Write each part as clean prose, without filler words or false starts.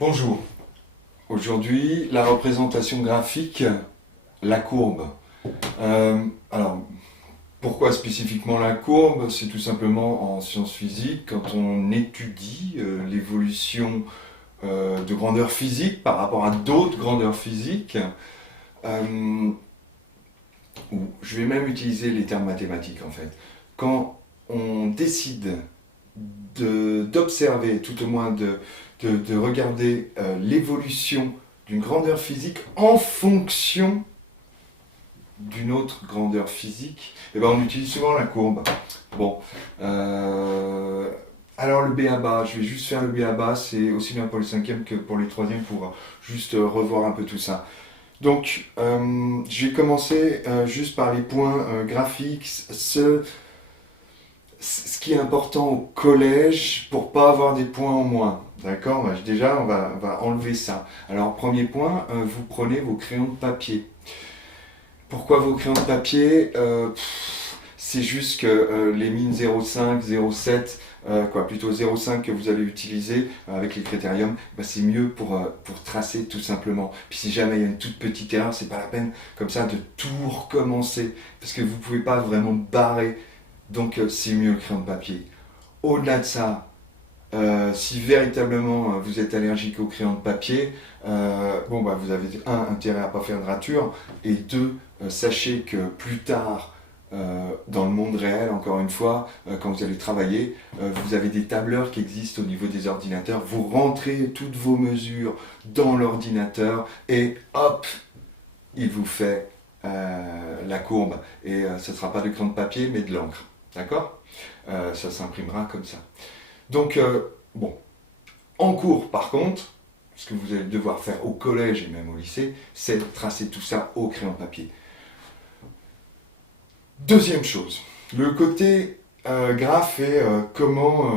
Bonjour, aujourd'hui la représentation graphique, la courbe. Alors, pourquoi spécifiquement la courbe? C'est tout simplement en sciences physiques, quand on étudie l'évolution de grandeur physique par rapport à d'autres grandeurs physiques, euh, ou je vais même utiliser les termes mathématiques en fait. Quand on décide d'observer, tout au moins de regarder l'évolution d'une grandeur physique en fonction d'une autre grandeur physique, et ben on utilise souvent la courbe. Bon, alors le b.a.-ba, je vais juste faire le b.a.-ba, c'est aussi bien pour les cinquièmes que pour les troisièmes pour juste revoir un peu tout ça. Donc, je vais commencer juste par les points graphiques, ce qui est important au collège pour pas avoir des points en moins. D'accord? Déjà, on va enlever ça. Alors, premier point, vous prenez vos crayons de papier. Pourquoi vos crayons de papier? C'est juste que les mines 0,5, 0,7, plutôt 0,5 que vous allez utiliser avec les critériums, c'est mieux pour tracer tout simplement. Puis si jamais il y a une toute petite erreur, c'est pas la peine comme ça de tout recommencer parce que vous pouvez pas vraiment barrer. Donc c'est mieux le crayon de papier. Au-delà de ça, si véritablement vous êtes allergique au crayon de papier, vous avez intérêt à ne pas faire de rature, et deux, sachez que plus tard, dans le monde réel, encore une fois, quand vous allez travailler, vous avez des tableurs qui existent au niveau des ordinateurs, vous rentrez toutes vos mesures dans l'ordinateur et hop, il vous fait la courbe, et ce ne sera pas de crayon de papier mais de l'encre, d'accord? Ça s'imprimera comme ça. Donc, en cours, par contre, ce que vous allez devoir faire au collège et même au lycée, c'est tracer tout ça au crayon papier. Deuxième chose, le côté graphe et comment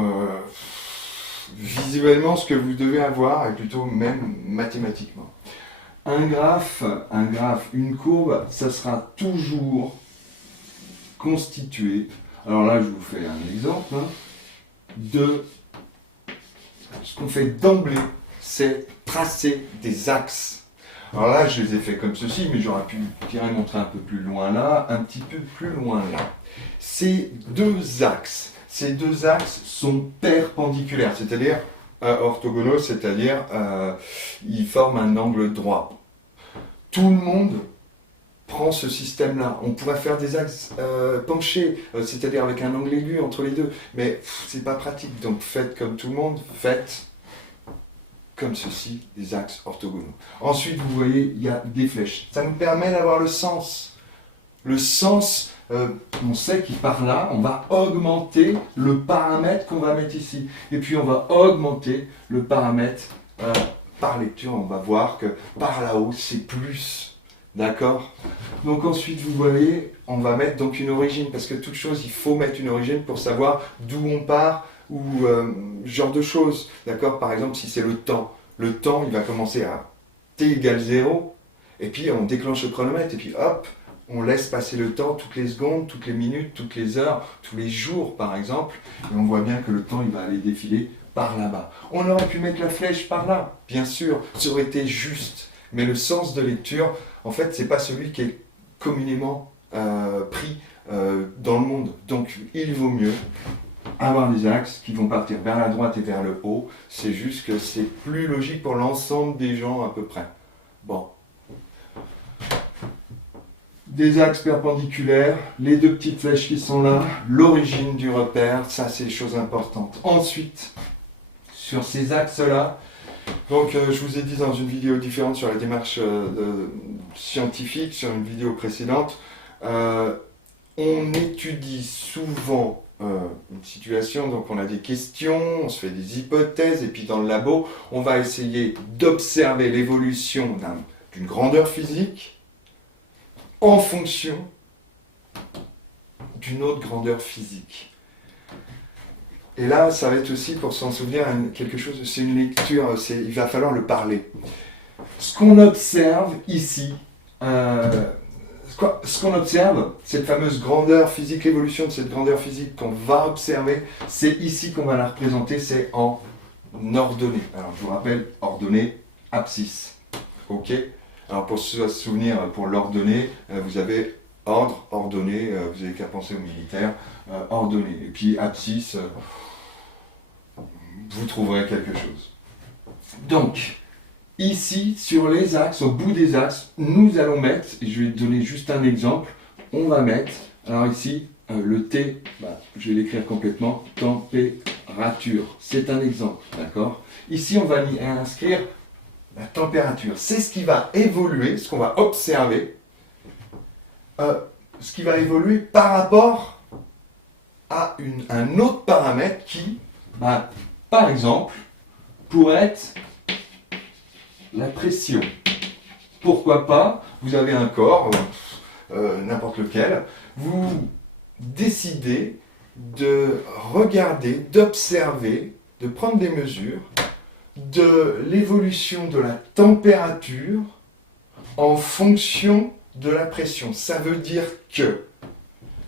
visuellement ce que vous devez avoir, et plutôt même mathématiquement. Un graphe, une courbe, ça sera toujours constitué. Alors là, je vous fais un exemple. De ce qu'on fait d'emblée, c'est tracer des axes. Alors là, je les ai fait comme ceci, mais j'aurais pu montrer un peu plus loin là, un petit peu plus loin là. Ces deux axes sont perpendiculaires, c'est-à-dire orthogonaux, c'est-à-dire ils forment un angle droit. Tout le monde prend ce système-là. On pourrait faire des axes penchés, c'est-à-dire avec un angle aigu entre les deux, mais c'est pas pratique. Donc faites comme tout le monde, faites comme ceci, des axes orthogonaux. Ensuite, vous voyez, il y a des flèches. Ça nous permet d'avoir le sens. Le sens, on sait qu'il par là, on va augmenter le paramètre qu'on va mettre ici. Et puis on va augmenter le paramètre par lecture. On va voir que par là-haut, c'est plus. D'accord? Donc ensuite, vous voyez, on va mettre donc une origine, parce que toute chose, il faut mettre une origine pour savoir d'où on part, ou genre de choses. D'accord? Par exemple, si c'est le temps, il va commencer à t égale 0, et puis on déclenche le chronomètre, et puis hop, on laisse passer le temps toutes les secondes, toutes les minutes, toutes les heures, tous les jours par exemple, et on voit bien que le temps il va aller défiler par là-bas. On aurait pu mettre la flèche par là, bien sûr, ça aurait été juste, mais le sens de lecture, en fait, c'est pas celui qui est communément pris dans le monde. Donc, il vaut mieux avoir des axes qui vont partir vers la droite et vers le haut. C'est juste que c'est plus logique pour l'ensemble des gens à peu près. Bon. Des axes perpendiculaires, les deux petites flèches qui sont là, l'origine du repère, ça c'est des choses importantes. Ensuite, sur ces axes-là, donc je vous ai dit dans une vidéo différente sur la démarche scientifique, sur une vidéo précédente, on étudie souvent une situation, donc on a des questions, on se fait des hypothèses, et puis dans le labo, on va essayer d'observer l'évolution d'une grandeur physique en fonction d'une autre grandeur physique. Et là, ça va être aussi, pour s'en souvenir, quelque chose, c'est une lecture, il va falloir le parler. Ce qu'on observe ici, ce qu'on observe, cette fameuse grandeur physique, l'évolution de cette grandeur physique qu'on va observer, c'est ici qu'on va la représenter, c'est en ordonnée. Alors je vous rappelle, ordonnée, abscisse. Ok? Alors pour se souvenir, pour l'ordonnée, vous avez ordre, ordonnée, vous n'avez qu'à penser aux militaires, ordonnée. Et puis abscisse, vous trouverez quelque chose. Donc, ici, sur les axes, au bout des axes, nous allons mettre, et je vais donner juste un exemple, on va mettre, alors ici, le T, je vais l'écrire complètement, température. C'est un exemple, d'accord? Ici, on va y inscrire la température. C'est ce qui va évoluer, ce qu'on va observer, ce qui va évoluer par rapport à un autre paramètre qui, par exemple, pourrait être la pression. Pourquoi pas, vous avez un corps, n'importe lequel, vous décidez de regarder, d'observer, de prendre des mesures de l'évolution de la température en fonction de la pression. Ça veut dire que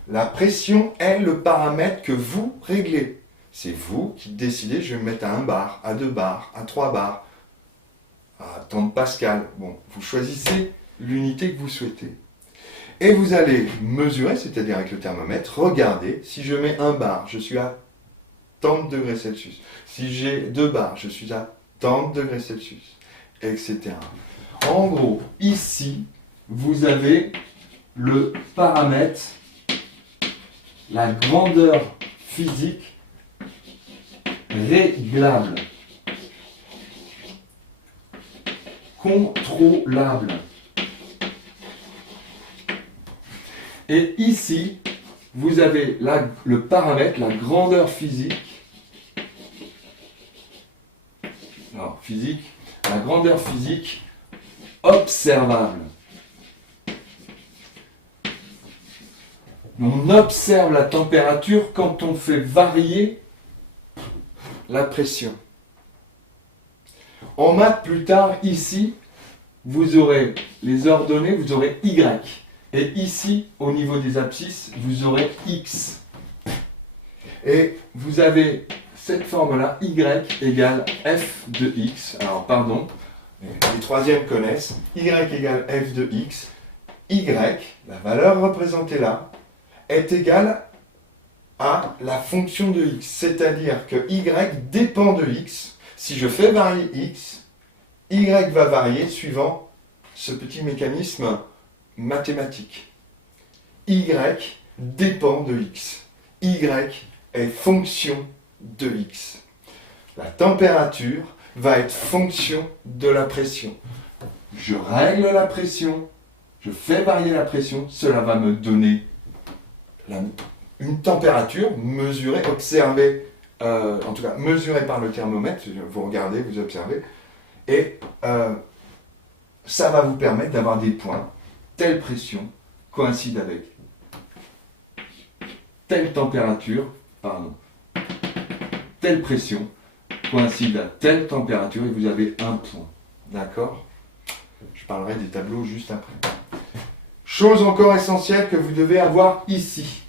la pression est le paramètre que vous réglez. C'est vous qui décidez, je vais me mettre à 1 bar, à 2 bars, à 3 bars, à tant de pascal. Bon, vous choisissez l'unité que vous souhaitez. Et vous allez mesurer, c'est-à-dire avec le thermomètre, regardez, si je mets 1 bar, je suis à tant de degrés Celsius. Si j'ai 2 bars, je suis à tant de degrés Celsius, etc. En gros, ici, vous avez le paramètre, la grandeur physique réglable, contrôlable. Et ici, vous avez le paramètre, la grandeur physique, la grandeur physique observable. On observe la température quand on fait varier la pression. En maths, plus tard, ici, vous aurez les ordonnées, vous aurez Y. Et ici, au niveau des abscisses, vous aurez X. Et vous avez cette forme-là, Y égale F de X. Alors, pardon, les troisièmes connaissent. Y égale F de X. Y, la valeur représentée là, est égale à la fonction de X. C'est-à-dire que Y dépend de X. Si je fais varier X, Y va varier suivant ce petit mécanisme mathématique. Y dépend de X. Y est fonction de X. La température va être fonction de la pression. Je règle la pression, je fais varier la pression, cela va me donner une température mesurée, observée, en tout cas mesurée par le thermomètre, vous regardez, vous observez, et ça va vous permettre d'avoir des points. Telle pression coïncide avec telle température, telle pression coïncide à telle température et vous avez un point. D'accord? Je parlerai des tableaux juste après. Chose encore essentielle que vous devez avoir ici.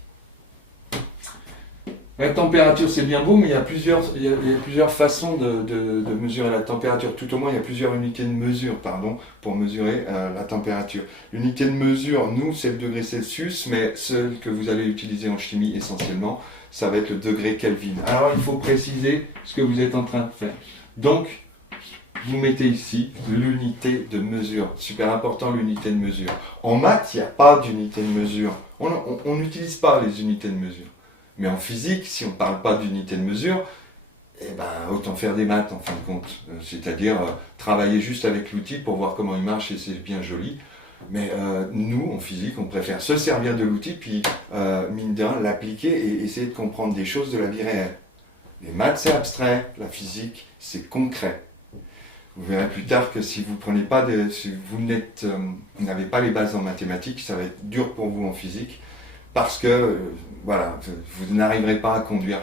La température, c'est bien beau, mais il y a plusieurs façons de mesurer la température. Tout au moins, il y a plusieurs unités de mesure, pour mesurer la température. L'unité de mesure, nous, c'est le degré Celsius, mais celle que vous allez utiliser en chimie essentiellement, ça va être le degré Kelvin. Alors, il faut préciser ce que vous êtes en train de faire. Donc, vous mettez ici l'unité de mesure. Super important, l'unité de mesure. En maths, il n'y a pas d'unité de mesure. On n'utilise pas les unités de mesure. Mais en physique, si on ne parle pas d'unité de mesure, autant faire des maths en fin de compte. C'est-à-dire travailler juste avec l'outil pour voir comment il marche et c'est bien joli. Mais nous, en physique, on préfère se servir de l'outil, puis mine de rien, l'appliquer et essayer de comprendre des choses de la vie réelle. Les maths, c'est abstrait, la physique, c'est concret. Vous verrez plus tard que si vous n'avez pas les bases en mathématiques, ça va être dur pour vous en physique. Parce que, vous n'arriverez pas à conduire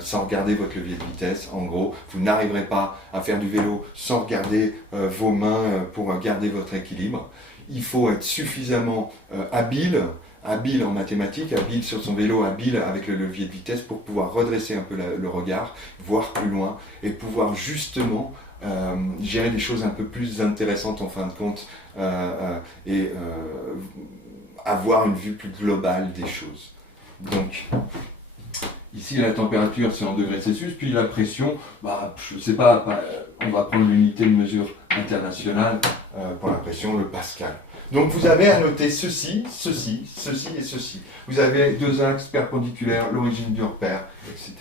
sans regarder votre levier de vitesse. En gros, vous n'arriverez pas à faire du vélo sans regarder vos mains pour garder votre équilibre. Il faut être suffisamment habile habile en mathématiques, habile sur son vélo, habile avec le levier de vitesse pour pouvoir redresser un peu le regard, voir plus loin et pouvoir justement gérer des choses un peu plus intéressantes en fin de compte et avoir une vue plus globale des choses. Donc, ici la température c'est en degrés Celsius, puis la pression, bah, je sais pas, on va prendre l'unité de mesure internationale pour la pression, le pascal. Donc vous avez à noter ceci, ceci, ceci et ceci. Vous avez deux axes perpendiculaires, l'origine du repère, etc.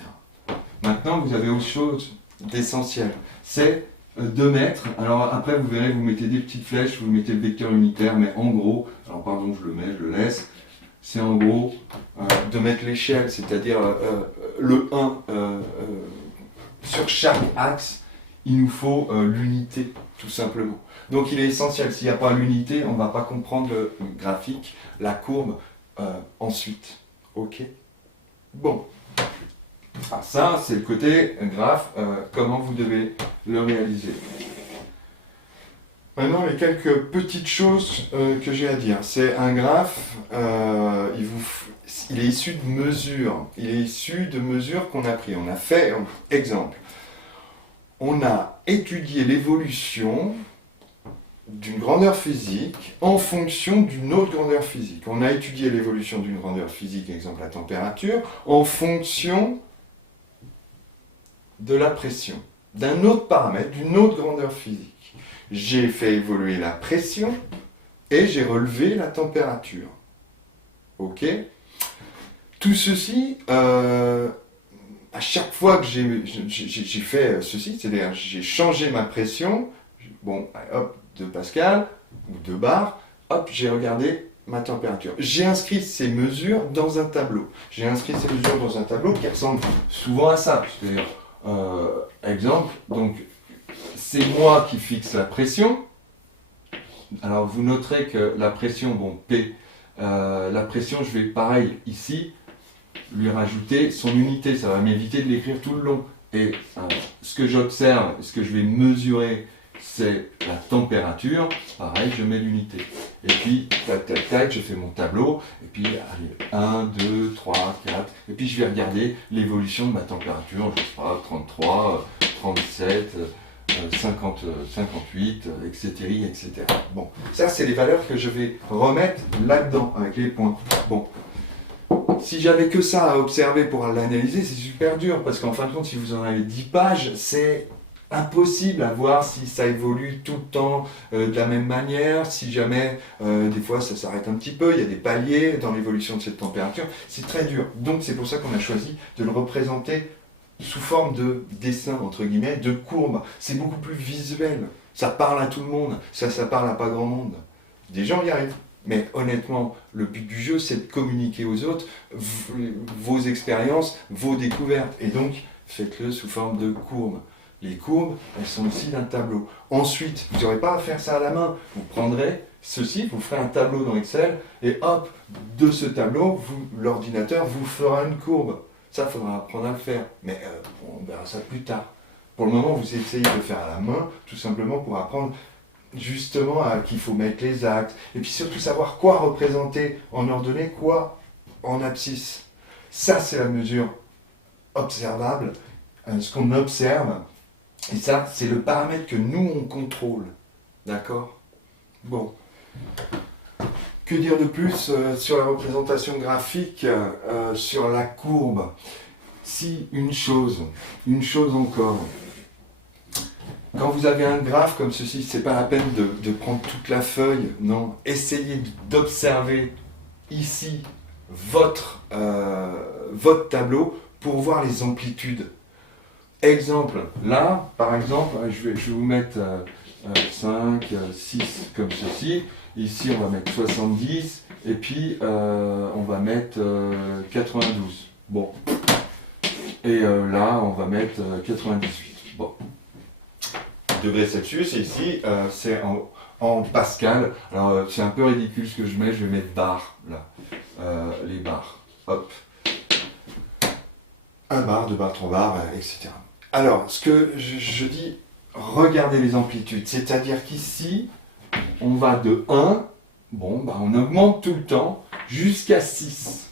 Maintenant vous avez autre chose d'essentiel, c'est 2 mètres. Alors après vous verrez, vous mettez des petites flèches, vous mettez le vecteur unitaire, mais en gros, alors pardon je le mets, je le laisse, c'est en gros de mettre l'échelle, c'est-à-dire le 1 sur chaque axe, il nous faut l'unité, tout simplement. Donc il est essentiel, s'il n'y a pas l'unité, on ne va pas comprendre le graphique, la courbe ensuite. Ok? Bon. Ah, ça, c'est le côté graphe, comment vous devez le réaliser. Maintenant, les quelques petites choses que j'ai à dire. C'est un graphe, il est issu de mesures. Il est issu de mesures qu'on a pris. On a fait, exemple, on a étudié l'évolution d'une grandeur physique en fonction d'une autre grandeur physique. On a étudié l'évolution d'une grandeur physique, exemple la température, en fonction de la pression, d'un autre paramètre, d'une autre grandeur physique. J'ai fait évoluer la pression et j'ai relevé la température. Ok? Tout ceci, à chaque fois que j'ai fait ceci, c'est-à-dire j'ai changé ma pression, bon, hop, 2 pascal ou 2 bars, hop, j'ai regardé ma température. J'ai inscrit ces mesures dans un tableau. J'ai inscrit ces mesures dans un tableau qui ressemble souvent à ça. C'est-à-dire, exemple, donc c'est moi qui fixe la pression. Alors vous noterez que la pression, bon, P, la pression, je vais pareil ici, lui rajouter son unité. Ça va m'éviter de l'écrire tout le long. Et ce que j'observe, ce que je vais mesurer, c'est la température, pareil, je mets l'unité. Et puis, tac, tac, tac, je fais mon tableau, et puis, allez, 1, 2, 3, 4, et puis je vais regarder l'évolution de ma température, je sais pas, 33, 37, 50, 58, etc., etc. Bon, ça, c'est les valeurs que je vais remettre là-dedans, avec les points. Bon. Si j'avais que ça à observer pour l'analyser, c'est super dur, parce qu'en fin de compte, si vous en avez 10 pages, c'est impossible à voir si ça évolue tout le temps de la même manière, si jamais des fois ça s'arrête un petit peu, il y a des paliers dans l'évolution de cette température, c'est très dur. Donc c'est pour ça qu'on a choisi de le représenter sous forme de dessin, entre guillemets, de courbe. C'est beaucoup plus visuel, ça parle à tout le monde, ça parle à pas grand monde. Des gens y arrivent. Mais honnêtement, le but du jeu, c'est de communiquer aux autres vos expériences, vos découvertes. Et donc, faites-le sous forme de courbe. Les courbes, elles sont aussi d'un tableau. Ensuite, vous n'aurez pas à faire ça à la main. Vous prendrez ceci, vous ferez un tableau dans Excel, et hop, de ce tableau, l'ordinateur vous fera une courbe. Ça, il faudra apprendre à le faire. Mais on verra ça plus tard. Pour le moment, vous essayez de le faire à la main, tout simplement pour apprendre justement qu'il faut mettre les axes. Et puis surtout savoir quoi représenter en ordonnée, quoi en abscisse. Ça, c'est la mesure observable, ce qu'on observe. Et ça, c'est le paramètre que nous, on contrôle. D'accord? Bon. Que dire de plus sur la représentation graphique, sur la courbe? Si, une chose encore. Quand vous avez un graphe comme ceci, c'est pas la peine de prendre toute la feuille, non. Essayez d'observer ici votre tableau pour voir les amplitudes. Exemple, là, par exemple, je vais vous mettre 5, 6 comme ceci. Ici, on va mettre 70 et puis on va mettre 92. Bon. Et là, on va mettre 98. Bon. Degrés Celsius, et ici, c'est en pascal. Alors, c'est un peu ridicule ce que je mets, je vais mettre bar, là. Les bars. Hop. 1 bar, 2 bars, 3 bars, etc. Alors, ce que je dis, regardez les amplitudes. C'est-à-dire qu'ici, on va de 1 bon, bah, on augmente tout le temps jusqu'à 6.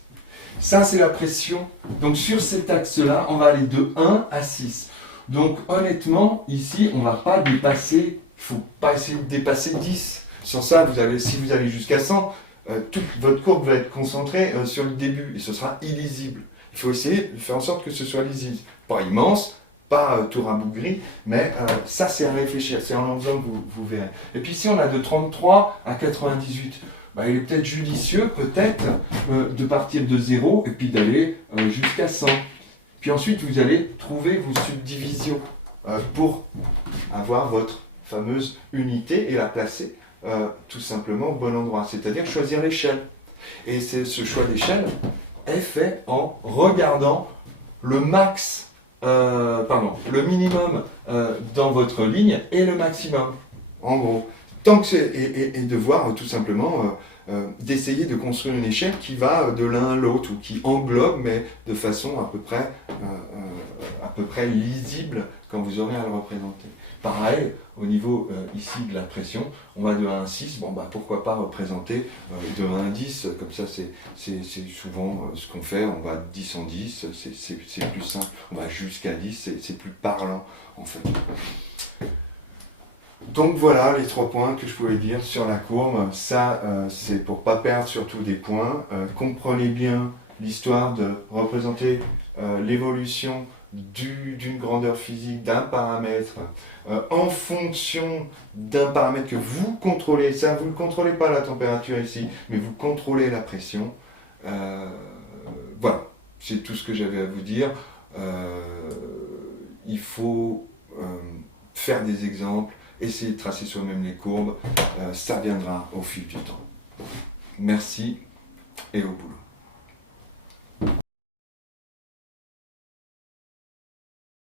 Ça, c'est la pression. Donc sur cet axe-là, on va aller de 1 à 6. Donc honnêtement, ici, on ne va pas dépasser, il ne faut pas essayer de dépasser 10. Sur ça, si vous allez jusqu'à 100, toute votre courbe va être concentrée sur le début et ce sera illisible. Il faut essayer de faire en sorte que ce soit lisible. Pas immense, pas tout rabougri, mais ça c'est à réfléchir, c'est en faisant que vous verrez. Et puis si on a de 33 à 98, bah, il est peut-être judicieux, de partir de 0 et puis d'aller jusqu'à 100. Puis ensuite vous allez trouver vos subdivisions pour avoir votre fameuse unité et la placer tout simplement au bon endroit, c'est-à-dire choisir l'échelle. Et ce choix d'échelle est fait en regardant le le minimum dans votre ligne et le maximum, en gros. Et de voir tout simplement, d'essayer de construire une échelle qui va de l'un à l'autre ou qui englobe, mais de façon à peu près lisible quand vous aurez à le représenter. Pareil, au niveau ici de la pression, on va de 1 à 6, bon bah pourquoi pas représenter de 1 à 10, comme ça c'est souvent ce qu'on fait, on va de 10 en 10, c'est plus simple, on va jusqu'à 10, c'est plus parlant en fait. Donc voilà les 3 points que je pouvais dire sur la courbe. Ça, c'est pour ne pas perdre surtout des points. Comprenez bien l'histoire de représenter l'évolution d'une grandeur physique, d'un paramètre, en fonction d'un paramètre que vous contrôlez. Ça, vous ne contrôlez pas la température ici, mais vous contrôlez la pression. Voilà, c'est tout ce que j'avais à vous dire. Il faut faire des exemples, essayer de tracer soi-même les courbes, ça viendra au fil du temps. Merci et au boulot.